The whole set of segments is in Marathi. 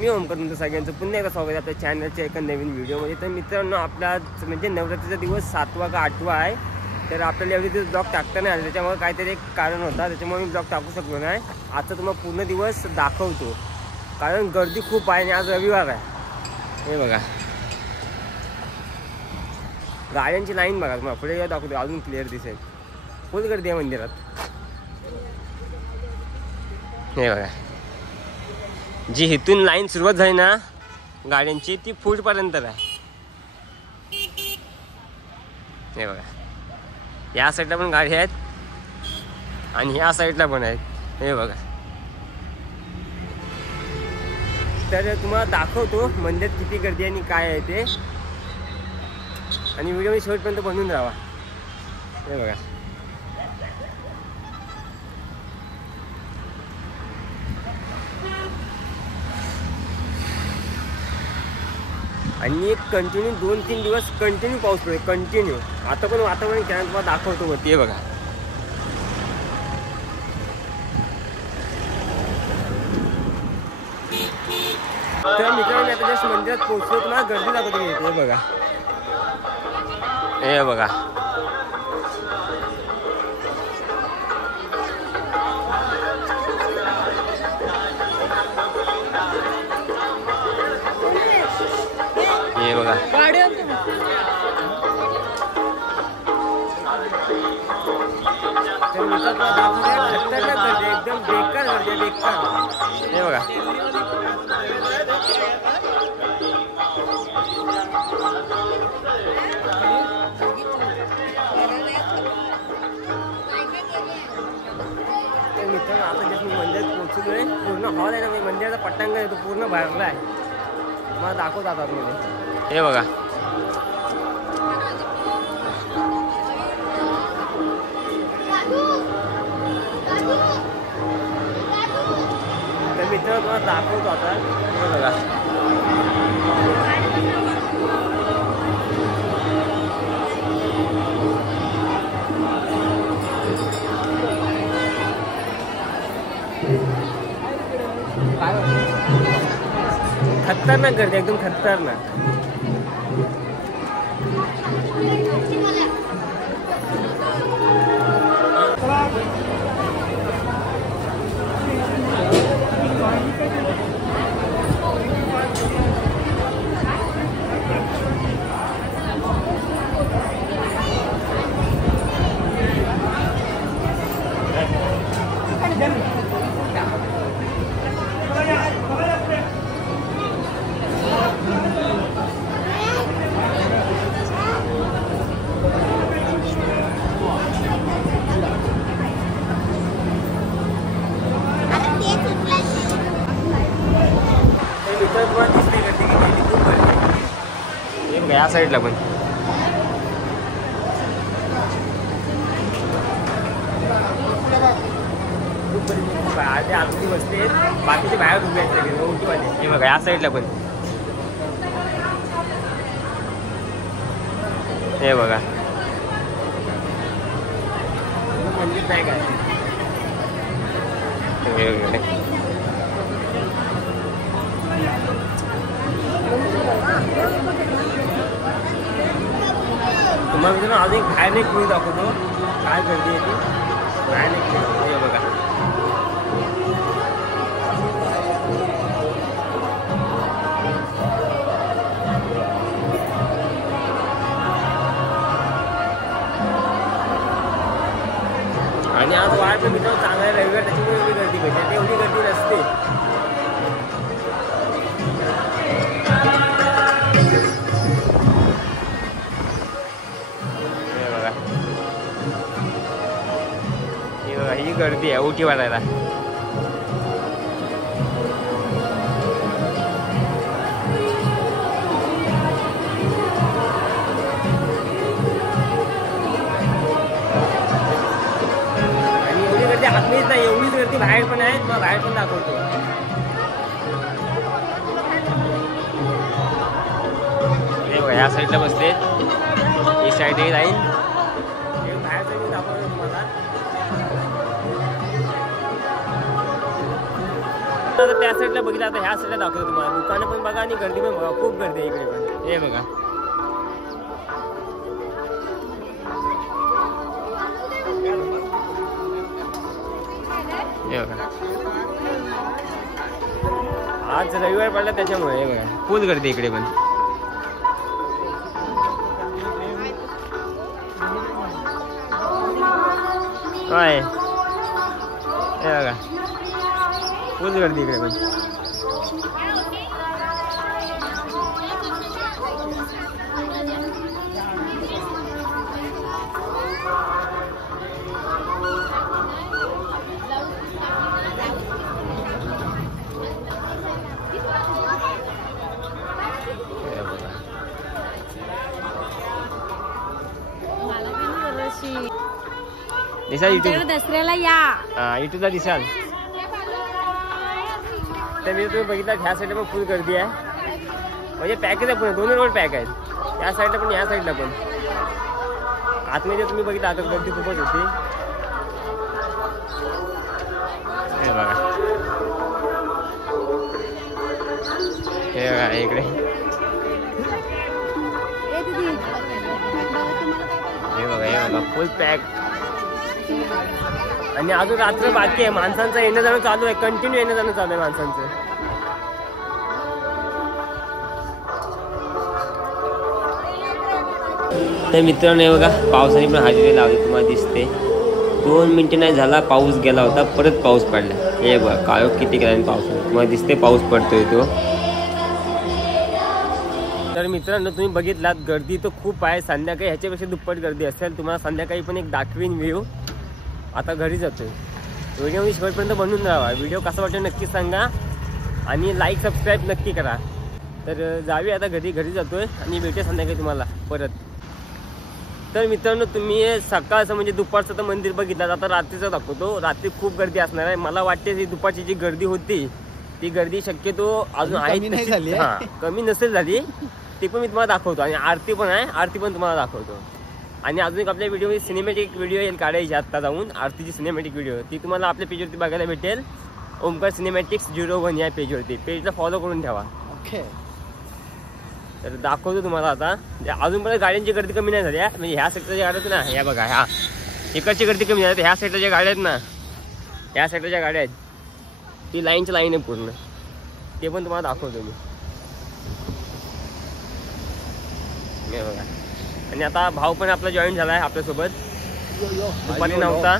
मी ओमकर तुमचं सगळ्यांचं पुन्हा एकदा स्वागत आहे आपल्या चॅनलच्या एका नवीन व्हिडिओमध्ये. तर मित्रांनो, आपला म्हणजे नवरात्रीचा दिवस 7वा का 8वा आहे. तर आपल्याला एवढे दिवस ब्लॉग टाकता नाही आले, त्याच्यामुळे काहीतरी एक कारण होता, त्याच्यामुळे मी ब्लॉग टाकू शकलो नाही. आता तुम्हाला पूर्ण दिवस दाखवतो, कारण गर्दी खूप आहे आणि आज रविवार आहे. हे बघा गाड्यांची लाईन बघा, तुम्हाला पुढे दाखवतो अजून क्लिअर दिसेल. फुल गर्दी आहे मंदिरात. हे बघा, जी इथून लाईन सुरुवात झाली ना गाड्यांची, ती फूटपर्यंत आहे. हे बघा, या साईडला पण गाडी आहेत आणि ह्या साईडला पण आहेत. हे बघा, तर तुम्हाला दाखवतो मंदिरात किती गर्दी आहे आणि काय आहे ते, आणि व्हिडिओ मी शेवटपर्यंत बनवून राहा. हे बघा, आणि कंटिन्यू 2-3 दिवस कंटिन्यू पाऊस पडतो, कंटिन्यू. आता पण वातावरण काय तुम्हाला दाखवतो वरती. हे बघा, तर मित्रांनो, मी आता जस्ट मंदिरात पोहोचलो, तुम्हाला गर्दी दाखवतो मी. हे बघा, हे बघा, हे बघा, खतरनाक गर्दी, एकदम बेकार गर्दी, बेकार. हे बघा, मित्रांनो, आता जस्ट मी मंदिरात पोहोचलोय. पूर्ण हॉल आहे ना, मंदिराचा पटांगण आहे, तो पूर्ण भरला आहे. मला दाखवत आता तुम्ही. हे बघा, तर मित्रांनो, तुम्हाला दाखवतो आता. हे बघा, खतरनाक गर्दी, एकदम खतरनाक. या साईडला पण आतमध्ये बसते, बाकीचे बाहेर उभे आहेत सगळे ओटीवाले. हे बघा, या साईडला पण. हे बघा, मंदिर नाही काय. तुम्हाला मित्रांनो अजून एक बाहेर एक व्ह्यू दाखवतो, काय गर्दी आहे ती. बाहेर एक व्ह्यू, हे बघा, आणि आज वाढ पण मित्रांनो चांगला आहे, रविवार, त्याच्यामुळे एवढी गर्दी भेटते, एवढी गर्दी नसते. ही गर्दी आहे ओटी वाढायला. आणि एवढी गर्दी आतलीच नाही, एवढीच गर्दी बाहेर पण आहे. मग बाहेर पण दाखवतो. हे बघा, या साईडला बसले, ही साईड ही लाईन. बाहेर साईड दाखवतो तुम्हाला. आता त्या साईडला बघितलं, आता ह्या साईडला दाखवतो तुम्हाला. दुकानं पण बघा आणि गर्दी पण बघा, खूप गर्दी आहे इकडे पण. हे बघा हे बघा, आज रविवार पडला त्याच्यामुळे हे बघा फुल गर्दी इकडे पण. काय हे बघा फुल गर्दी इकडे पण. दिसाल युट्यूब दसऱ्याला या. हा युट्यूबला दिसाल. तर मी तुम्ही बघितला ह्या साईडला पण फुल गर्दी आहे, म्हणजे पॅकेज आहे पण दोन्ही रोड पॅक आहेत. त्या साईडला पण ह्या साईडला पण. आतमध्ये तुम्ही बघितलं आता गर्दी खूपच होती. हे बघा हे बघा इकडे हे बघा फुल पॅक. आणि अजून रात्र बाकी आहे, माणसांचं येणं जाणं चालू आहे, कंटिन्यू येणं जाणं चालू आहे माणसांचं. तर मित्रांनो हे बघा पावसाने पण हजेरी लावली, तुम्हाला दिसते. 2 मिनिटं नाही झाला पाऊस गेला होता, परत पाऊस पडला. हे बघा काळोख किती केला पावसाने, तुम्हाला दिसते पाऊस पडतोय तो. तर मित्रांनो तुम्ही बघितलात गर्दी तर खूप आहे. संध्याकाळी ह्याच्यापेक्षा दुप्पट गर्दी असेल. तुम्हाला संध्याकाळी पण एक दाखवीन व्ह्यू. आता घरी जातोय. व्हिडिओ मी शेवटपर्यंत बनवून राहा. व्हिडिओ कसा वाटतो नक्की सांगा आणि लाईक सबस्क्राईब नक्की करा. तर जाऊया आता घरी जातोय आणि भेटूया संध्याकाळी तुम्हाला परत. तर मित्रांनो तुम्ही सकाळचं म्हणजे दुपारचं तर मंदिर बघितलं, आता रात्रीचं दाखवतो. रात्री खूप गर्दी असणार आहे. मला वाटते ही दुपारची जी गर्दी होती ती गर्दी शक्यतो अजून आहे, हां कमी नसेल झाली. ती पण मी तुम्हाला दाखवतो. आणि आरती पण आहे, आरती पण तुम्हाला दाखवतो. आणि अजून एक आपल्या व्हिडिओमध्ये सिनेमॅटिक व्हिडिओ येईल काढायची आत्ता जाऊन, आरतीची सिनेमॅटिक व्हिडिओ ती तुम्हाला आपल्या पेजवरती बघायला भेटेल. ओमकार सिनेमॅटिक्स 01 या पेजवरती. पेजला फॉलो करून ठेवा. ओके. तर दाखवतो तुम्हाला आता. अजून पण गाड्यांची गर्दी कमी नाही झाली. म्हणजे ह्या साईडच्या ज्या गाड्या आहेत ना, ह्या बघा ह्या इकडची गर्दी कमी झाली. ह्या साईडच्या ज्या गाड्या आहेत ना, ह्या साईडच्या ज्या गाड्या आहेत ती लाईनची लाईन आहे पूर्ण. ते पण तुम्हाला दाखवतो मी. हे बघा. आणि आता भाऊ पण आपला जॉईन झाला आहे आपल्यासोबत. दुपारी नव्हता.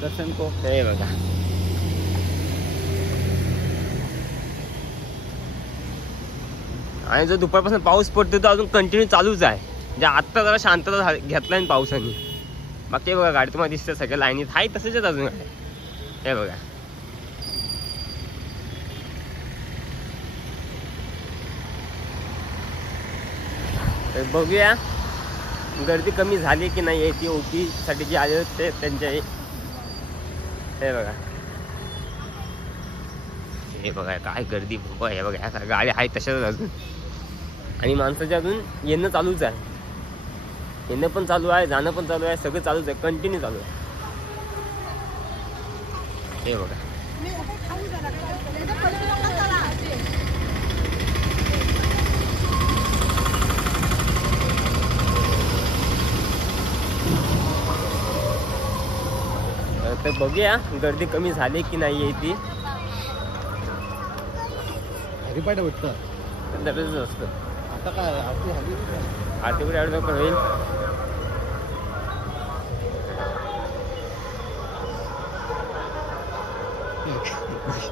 दर्शन को हे बघा. आणि जो दुपारपासून पाऊस पडतो तो अजून कंटिन्यू चालूच आहे. म्हणजे आत्ता जरा शांतता घेतलाय पावसाने. बाकी बघा गाडी तुम्हाला दिसते सगळ्या लाईनीत आहे तसेच अजून आहे. हे बघा तर बघूया गर्दी कमी झाली की नाही. याची ओटी साठी जे आले ते त्यांच्या. हे बघा हे बघा काय गर्दी बाबा. हे बघा ह्या गाड्या आहेत तशाच अजून. आणि माणसाच्या अजून येणं चालूच आहे. येणं पण चालू आहे, जाणं पण चालू आहे, सगळं चालूच आहे, कंटिन्यू चालू आहे. हे बघा तर बघूया गर्दी कमी झाली की नाही आहे ती. हरिपाठ वाटतं दररोजच असतं. आता काय आरती कुठे एवढं लवकर होईल.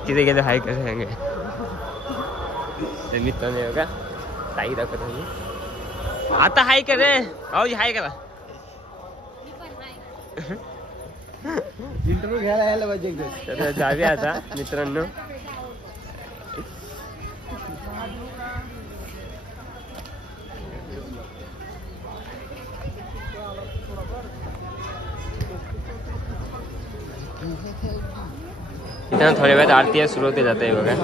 तिथे गेलं हाय कसं सांगे. तर मित्रांनो बघा ताई दाखवत आहे आता. हाय का रे भाऊजी, हाय करा. इंटरव्ह्यू घ्यायला यायला पाहिजे. तर जाऊया आता मित्रांनो. थोड्या वेळात आरती सुरू होते जाते बघा.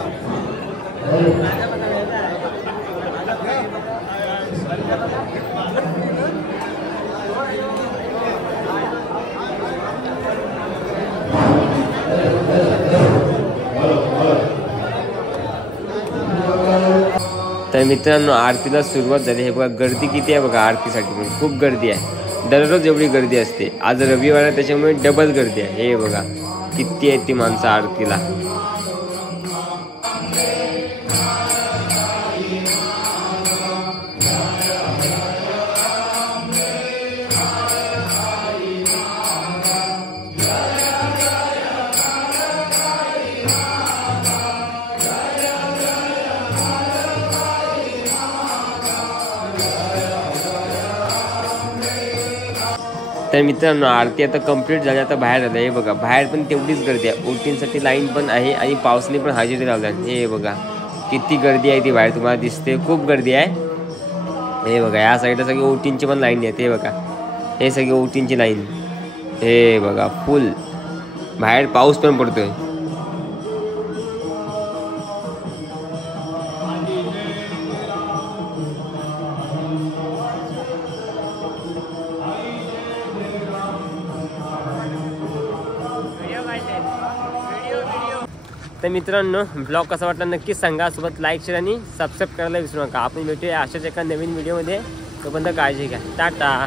तर मित्रांनो आरतीला सुरुवात झाली. हे बघा गर्दी किती आहे बघा, आरतीसाठी पण खूप गर्दी आहे. दररोज एवढी गर्दी असते, आज रविवार आहे त्याच्यामुळे डबल गर्दी आहे. हे बघा किती आहे ती माणसं आरतीला. तर मित्रांनो आरती आता कंप्लीट झाली, आता बाहेर आलं. हे बघा बाहेर पण तेवढीच गर्दी आहे, ओटींसाठी लाईन पण आहे आणि पावसाने पण हजेरी लावल्या. हे बघा किती गर्दी आहे ती बाहेर, तुम्हाला दिसते खूप गर्दी आहे. हे बघा या साईडला सगळी ओटींची पण लाईन आहेत. हे बघा हे सगळी ओटींची लाईन. हे बघा फुल बाहेर पाऊस पण पडतोय. तर मित्रांनो ब्लॉग कसा वाटला नक्कीच सांगा, सोबत लाईक शेअर आणि सबस्क्राईब करायला विसरू नका. आपण भेटूया अशाच एका नवीन व्हिडिओमध्ये. तोपर्यंत काळजी घ्या. टाटा.